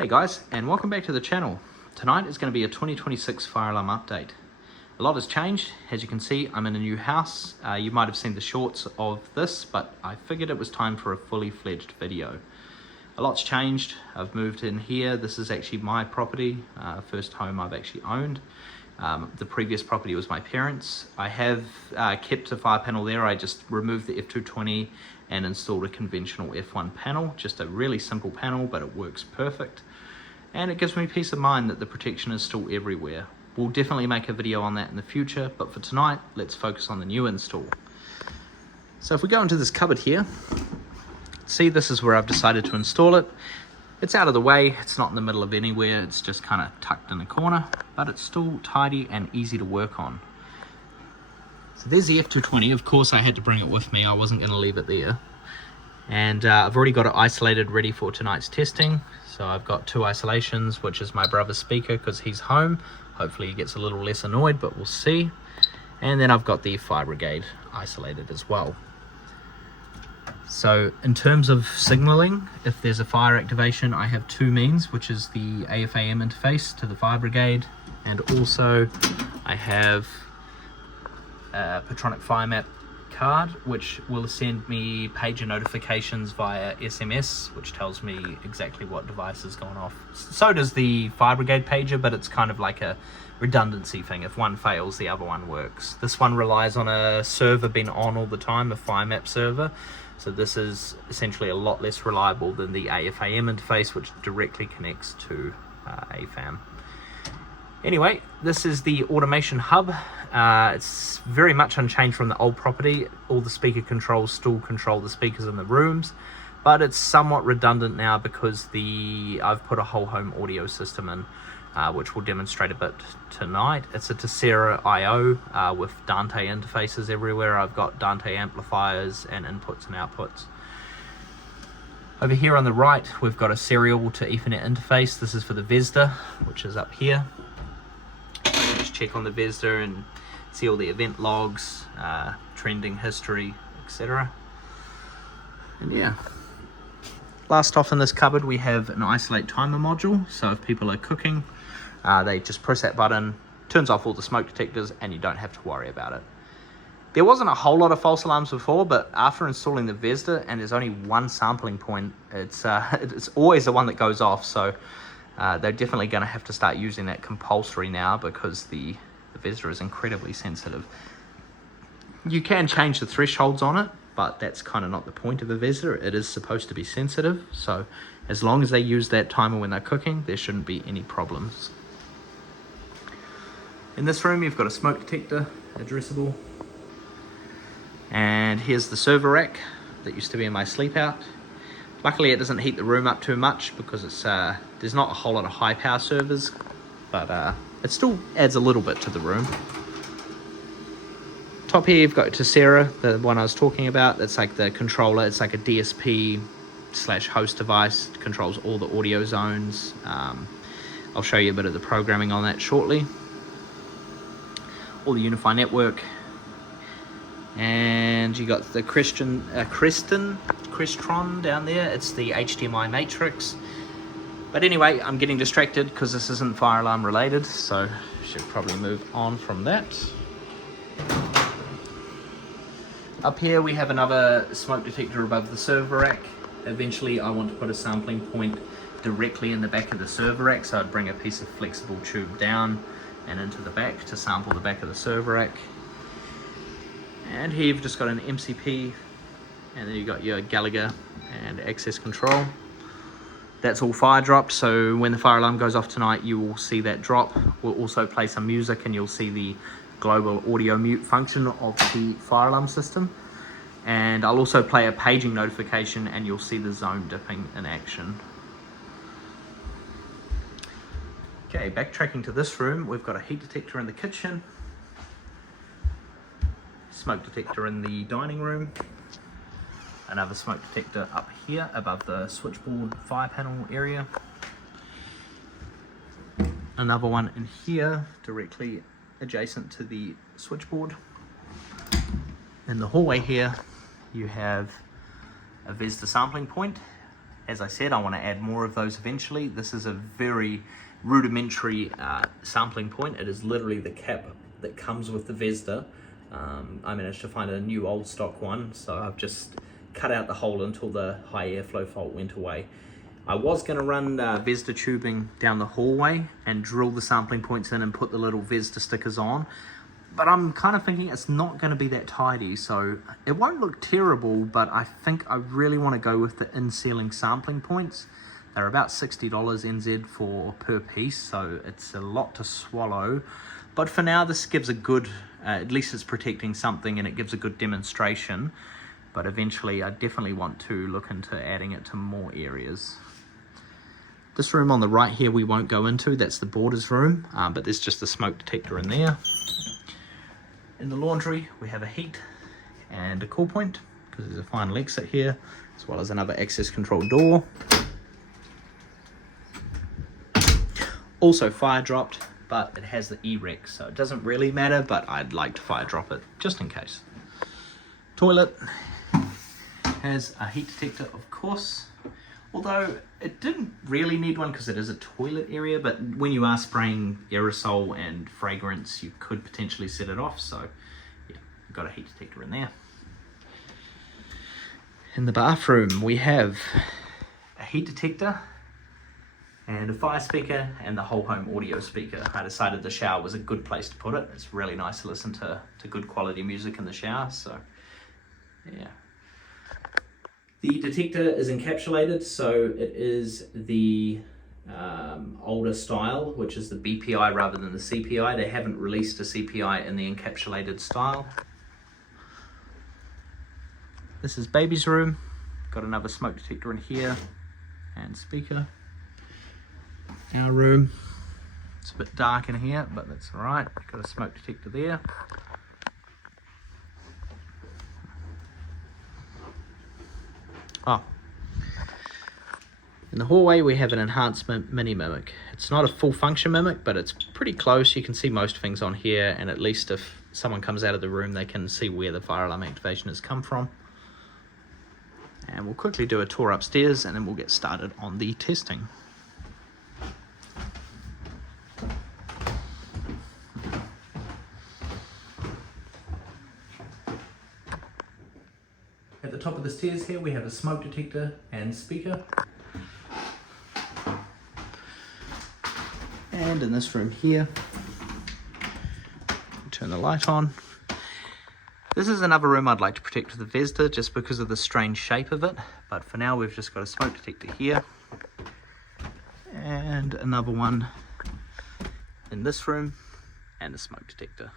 Hey guys, and welcome back to the channel. Tonight is going to be a 2026 fire alarm update. A lot has changed. As you can see, I'm in a new house. You might have seen the shorts of this, but I figured it was time for a fully fledged video. A lot's changed. I've moved in here. This is actually my property, first home I've actually owned. The previous property was my parents'. I have kept a fire panel there. I just removed the F220 and installed a conventional F1 panel. Just a really simple panel, but it works perfect. And it gives me peace of mind that the protection is still everywhere. We'll definitely make a video on that in the future, but for tonight, let's focus on the new install. So if we go into this cupboard here, see, this is where I've decided to install it. It's out of the way, it's not in the middle of anywhere, it's just kind of tucked in a corner, but it's still tidy and easy to work on. So there's the F220. Of course I had to bring it with me, I wasn't going to leave it there. And I've already got it isolated ready for tonight's testing. So I've got two isolations, which is my brother's speaker because he's home. Hopefully he gets a little less annoyed, but we'll see. And then I've got the fire brigade isolated as well. So in terms of signaling, if there's a fire activation, I have two means, which is the AFAM interface to the fire brigade, and also I have a Patronic Fire Map card, which will send me pager notifications via SMS, which tells me exactly what device is going off. So does the fire brigade pager, but it's kind of like a redundancy thing. If one fails, the other one works. This one relies on a server being on all the time, a fire map server. So this is essentially a lot less reliable than the AFAM interface, which directly connects to AFAM. Anyway, this is the automation hub. It's very much unchanged from the old property. All the speaker controls still control the speakers in the rooms, but it's somewhat redundant now because I've put a whole home audio system in, which we'll demonstrate a bit tonight. It's a Tessera I/O with Dante interfaces everywhere. I've got Dante amplifiers and inputs and outputs. Over here on the right, we've got a serial to Ethernet interface. This is for the Vesda, which is up here. Just check on the Vesda and see all the event logs, trending history, etc. And yeah. Last off in this cupboard, we have an isolate timer module. So if people are cooking, they just press that button, turns off all the smoke detectors, and you don't have to worry about it. There wasn't a whole lot of false alarms before, but after installing the Vesda, and there's only one sampling point, it's always the one that goes off. So they're definitely going to have to start using that compulsory now because the Vesda is incredibly sensitive. You can change the thresholds on it, but that's kind of not the point of a Vesda. It is supposed to be sensitive, so as long as they use that timer when they're cooking, there shouldn't be any problems. In this room, you've got a smoke detector, addressable, and here's the server rack that used to be in my sleep out. Luckily, it doesn't heat the room up too much because it's there's not a whole lot of high power servers, but it still adds a little bit to the room. Top here you've got Tessera, the one I was talking about. That's like the controller. It's like a DSP / host device. It controls all the audio zones. I'll show you a bit of the programming on that shortly. All the Unify network. And you got the Crestron down there. It's the HDMI matrix. But anyway, I'm getting distracted because this isn't fire alarm related, so should probably move on from that. Up here we have another smoke detector above the server rack. Eventually I want to put a sampling point directly in the back of the server rack, so I'd bring a piece of flexible tube down and into the back to sample the back of the server rack. And here you've just got an MCP, and then you've got your Gallagher and access control. That's all fire drop, so when the fire alarm goes off tonight, you will see that drop. We'll also play some music and you'll see the global audio mute function of the fire alarm system. And I'll also play a paging notification and you'll see the zone dipping in action. Okay, backtracking to this room, we've got a heat detector in the kitchen, smoke detector in the dining room, another smoke detector up here above the switchboard fire panel area, another one in here directly adjacent to the switchboard. In the hallway here you have a Vesda sampling point As I said, I want to add more of those eventually. This is a very rudimentary sampling point. It is literally the cap that comes with the Vesda. I managed to find a new old stock one, so I've just cut out the hole until the high airflow fault went away. I was going to run Vesda tubing down the hallway and drill the sampling points in and put the little Vesda stickers on, but I'm kind of thinking it's not going to be that tidy, so it won't look terrible, but I think I really want to go with the in-ceiling sampling points. They're about $60 NZ for per piece, so it's a lot to swallow. But for now, this gives a good, at least it's protecting something and it gives a good demonstration. But eventually, I definitely want to look into adding it to more areas. This room on the right here we won't go into, that's the boarders room, but there's just a smoke detector in there. In the laundry, we have a heat and a cool point, because there's a final exit here, as well as another access control door. Also fire dropped, but it has the E-Rec, so it doesn't really matter, but I'd like to fire drop it, just in case. Toilet has a heat detector, of course, although it didn't really need one because it is a toilet area, but when you are spraying aerosol and fragrance, you could potentially set it off, so yeah, I've got a heat detector in there. In the bathroom, we have a heat detector and a fire speaker and the whole home audio speaker. I decided the shower was a good place to put it. It's really nice to listen to good quality music in the shower, so yeah. The detector is encapsulated, so it is the older style, which is the BPI rather than the CPI. They haven't released a CPI in the encapsulated style. This is baby's room. Got another smoke detector in here and speaker. Our room. It's a bit dark in here, but that's all right. Got a smoke detector there. Oh, in the hallway we have an enhancement mini mimic. It's not a full function mimic, but it's pretty close. You can see most things on here, and at least if someone comes out of the room, they can see where the fire alarm activation has come from. And we'll quickly do a tour upstairs, and then we'll get started on the testing. At the top of the stairs here, we have a smoke detector and speaker. And in this room here, turn the light on. This is another room I'd like to protect with the Vesda just because of the strange shape of it. But for now, we've just got a smoke detector here. And another one in this room and a smoke detector.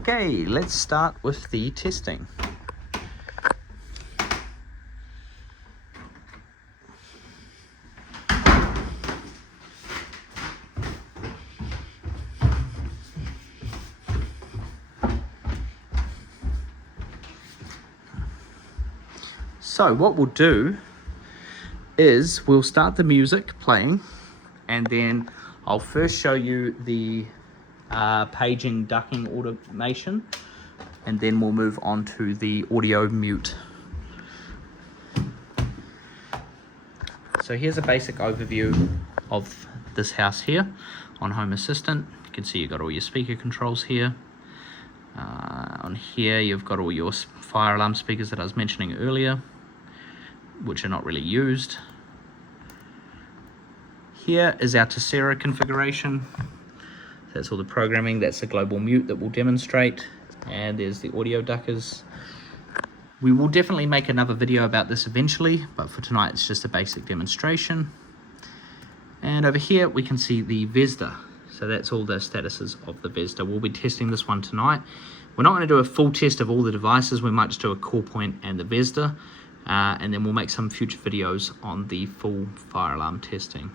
Okay, let's start with the testing. So what we'll do is we'll start the music playing, and then I'll first show you the paging ducking automation, and then we'll move on to the audio mute. So here's a basic overview of this house here on Home Assistant. You can see you've got all your speaker controls here. On here you've got all your fire alarm speakers that I was mentioning earlier, which are not really used. Here is our Tessera configuration. That's all the programming. That's the global mute that we'll demonstrate. And there's the audio duckers. We will definitely make another video about this eventually, but for tonight it's just a basic demonstration. And over here we can see the Vesda. So that's all the statuses of the Vesda. We'll be testing this one tonight. We're not going to do a full test of all the devices. We might just do a core point and the Vesda. And then we'll make some future videos on the full fire alarm testing.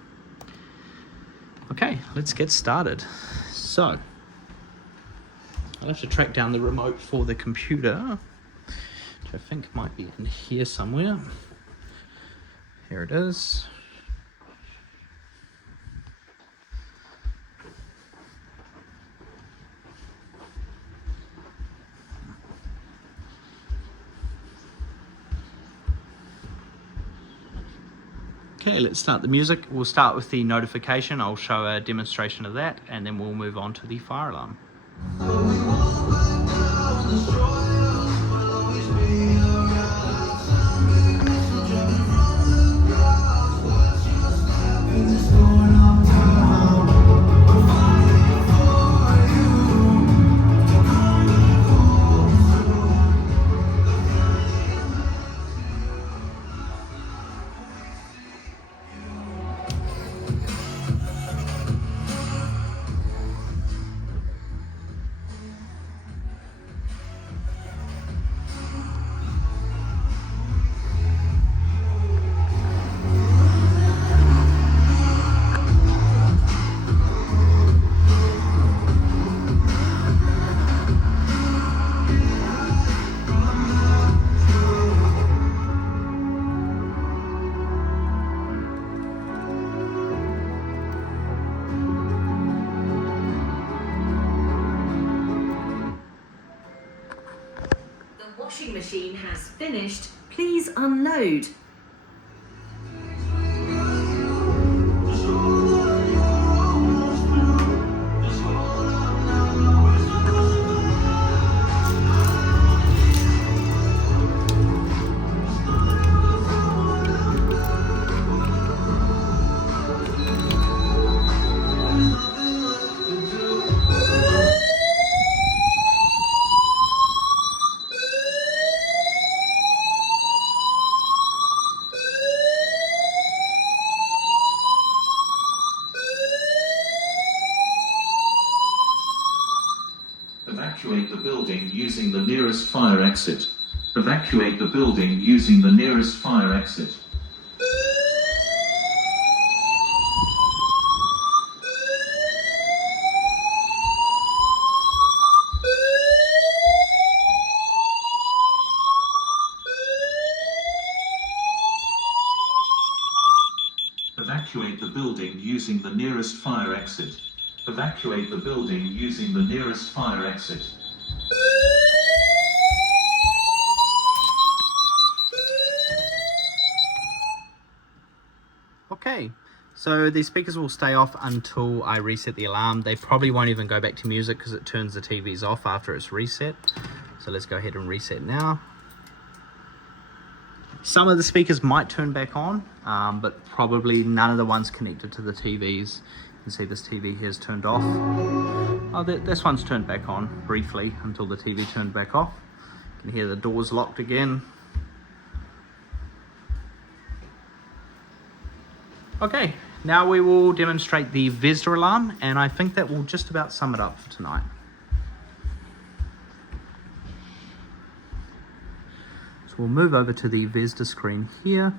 Okay, let's get started. So, I'll have to track down the remote for the computer, which I think might be in here somewhere. Here it is. Okay, let's start the music. We'll start with the notification. I'll show a demonstration of that, and then we'll move on to the fire alarm. The washing machine has finished. Please unload. Evacuate the building using the nearest fire exit. Evacuate the building using the nearest fire exit. Evacuate the building using the nearest fire exit. Evacuate the building using the nearest fire exit. Okay, so these speakers will stay off until I reset the alarm. They probably won't even go back to music because it turns the TVs off after it's reset. So let's go ahead and reset now. Some of the speakers might turn back on, but probably none of the ones connected to the TVs. You can see this TV here is turned off. Oh, this one's turned back on briefly until the TV turned back off. You can hear the doors locked again. Okay, now we will demonstrate the Vesda alarm, and I think that will just about sum it up for tonight. So we'll move over to the Vesda screen here.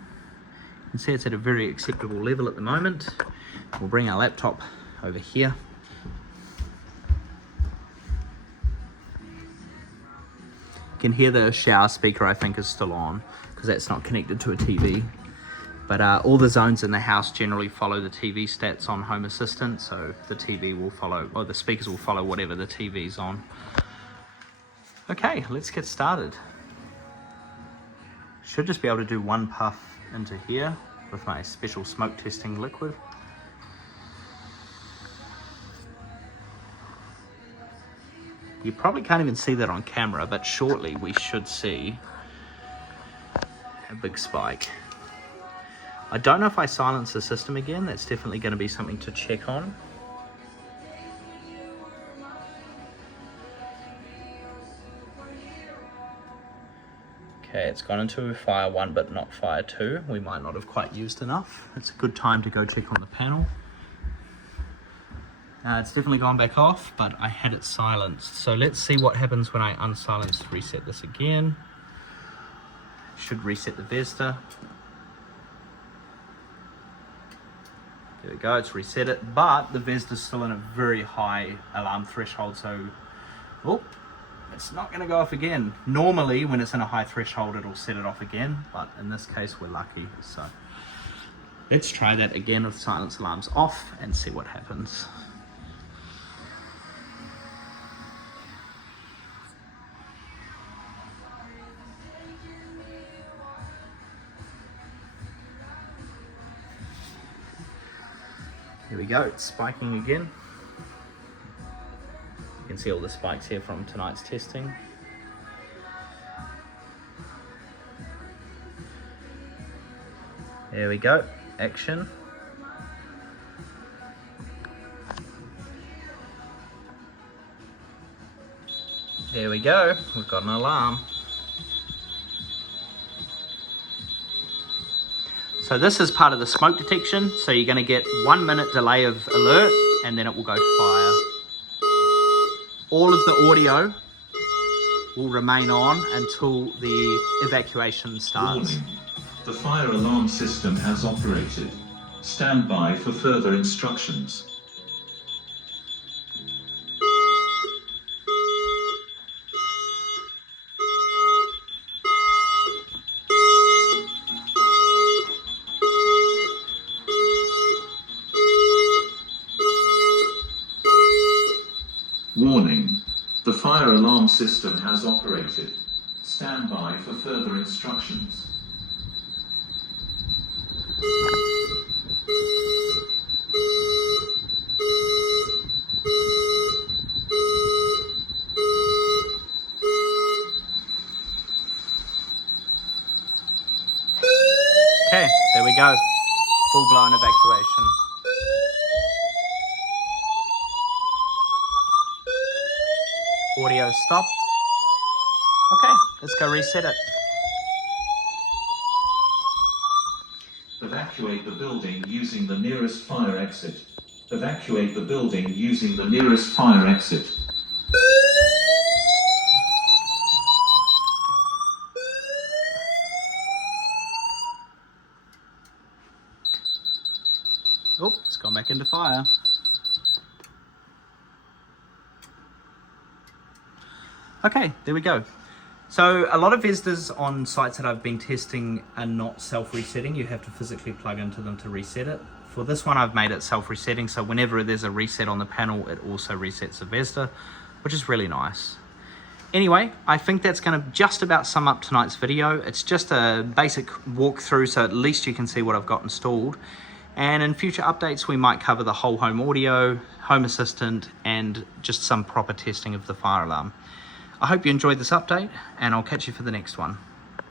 You can see it's at a very acceptable level at the moment. We'll bring our laptop over here. You can hear the shower speaker, I think, is still on because that's not connected to a TV. But all the zones in the house generally follow the TV stats on Home Assistant, so the TV will follow, or the speakers will follow whatever the TV's on. Okay, let's get started. Should just be able to do one puff into here with my special smoke testing liquid. You probably can't even see that on camera, but shortly we should see a big spike. I don't know if I silence the system again. That's definitely going to be something to check on. Okay, it's gone into fire 1 but not fire 2. We might not have quite used enough. It's a good time to go check on the panel. It's definitely gone back off, but I had it silenced. So let's see what happens when I unsilence, reset this again. Should reset the Vesda. There we go, it's reset it, but the Vesda's still in a very high alarm threshold, so it's not going to go off again. Normally, when it's in a high threshold, it'll set it off again, but in this case, we're lucky. So let's try that again with silence alarms off and see what happens. Here we go, it's spiking again. You can see all the spikes here from tonight's testing. There we go, action. There we go, we've got an alarm. So this is part of the smoke detection, so you're going to get 1 minute delay of alert and then it will go to fire. All of the audio will remain on until the evacuation starts. Warning. The fire alarm system has operated. Stand by for further instructions. Warning. The fire alarm system has operated. Stand by for further instructions. Okay, there we go. Full-blown evacuation. Audio stopped. Okay, let's go reset it. Evacuate the building using the nearest fire exit. Evacuate the building using the nearest fire exit. Oh, it's gone back into fire. Okay, there we go. So a lot of vesdas on sites that I've been testing are not self-resetting. You have to physically plug into them to reset it. For this one, I've made it self-resetting, so whenever there's a reset on the panel, it also resets the vesda, which is really nice. Anyway, I think that's going to just about sum up tonight's video. It's just a basic walkthrough, so at least you can see what I've got installed. And in future updates, we might cover the whole home audio, home assistant, and just some proper testing of the fire alarm. I hope you enjoyed this update, and I'll catch you for the next one.